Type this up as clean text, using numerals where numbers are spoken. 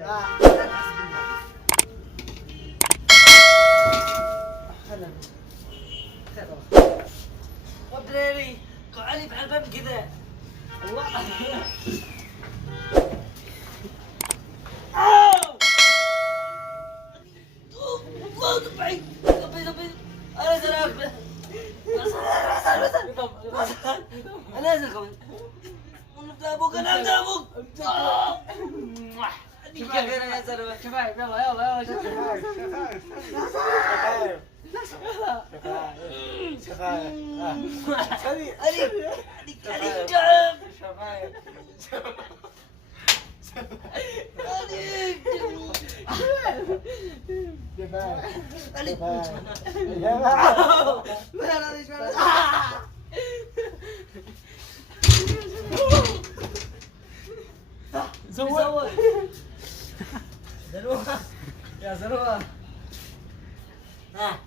هلا خير ودراري قعدي بحال الباب كذا الله طبعي انا زرافه انا نازل خمس ونبدا ابوك انا ابدا ابوك كيف يا زلمه شفايف يلا يلا يلا زود زلوه يا زلوه ها